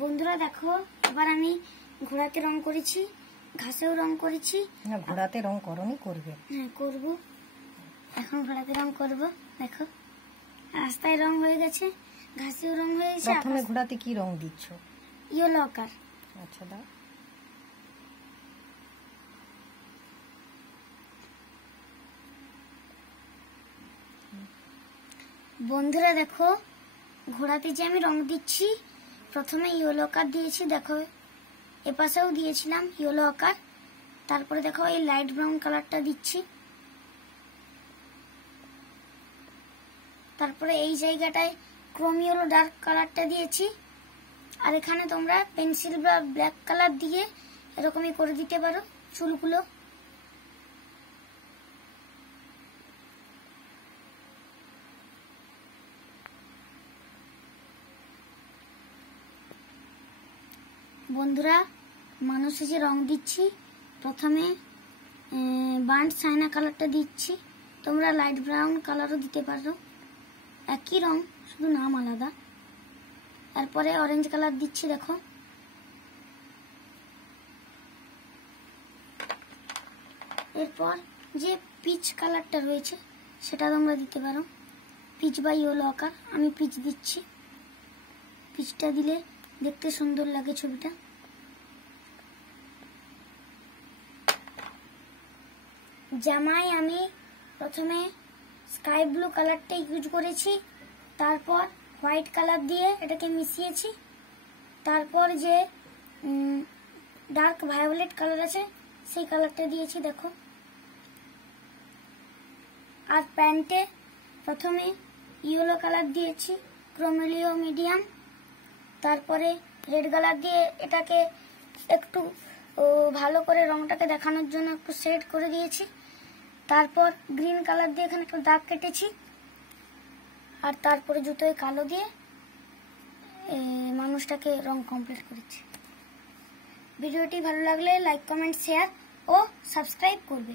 বন্ধুরা দেখো, এবার আমি ঘোড়াতে রং করেছি, ঘাসেও রং করেছি। না, ঘোড়াতে রং করনি, করবে? হ্যাঁ, করব। এখন ঘোড়াতে রং করব। দেখো, রাস্তায় রং হয়ে গেছে, ঘাসেও রং হয়ে গেছে। প্রথমে ঘোড়াতে কি রং দিচ্ছ? ইয়েলো আকার। আচ্ছা, দাও। বন্ধুরা দেখো, ঘোড়াতে যে আমি রং দিচ্ছি, প্রথমে ইয়েলো আকার দিয়েছি। দেখো, এপাশেও দিয়েছিলাম ইয়েলো আকার। তারপরে দেখো এই লাইট ব্রাউন কালারটা দিচ্ছি। তারপরে এই জায়গাটায় ক্রোম ইয়েলো ডার্ক কালারটা দিয়েছি। আর এখানে তোমরা পেন্সিল বা ব্ল্যাক কালার দিয়ে এরকমই করে দিতে পারো চুলগুলো। বন্ধুরা, মানুষে যে রং দিচ্ছি, প্রথমে বার্ন্ট চায়না কালারটা দিচ্ছি। তোমরা লাইট ব্রাউন কালারও দিতে পারো, একই রং, শুধু নাম আলাদা। তারপরে অরেঞ্জ কালার দিচ্ছি। দেখো, এরপর যে পিচ কালারটা রয়েছে সেটা তোমরা দিতে পারো, পিচ বা ইয়েলো আকার। আমি পিচ দিচ্ছি। পিচটা দিলে দেখতে সুন্দর লাগে ছবিটা। জামায় আমি প্রথমে স্কাই ব্লু কালারটা ইউজ করেছি, তারপর হোয়াইট কালার দিয়ে এটাকে মিশিয়েছি। তারপর যে ডার্ক ভায়োলেট কালার আছে সেই কালারটা দিয়েছি। দেখো, আর প্যান্টে প্রথমে ইয়েলো কালার দিয়েছি, ক্রোমেলিও মিডিয়াম। তারপরে রেড কালার দিয়ে এটাকে একটু ভালো করে রংটাকে দেখানোর জন্য একটু শেড করে দিয়েছি। তারপর গ্রিন কালার দিয়ে এখানে একটু দাগ কেটেছি। আর তারপরে জুতোয় কালো দিয়ে মানুষটাকে রং কমপ্লিট করেছি। ভিডিওটি ভালো লাগলে লাইক, কমেন্ট, শেয়ার ও সাবস্ক্রাইব করবে।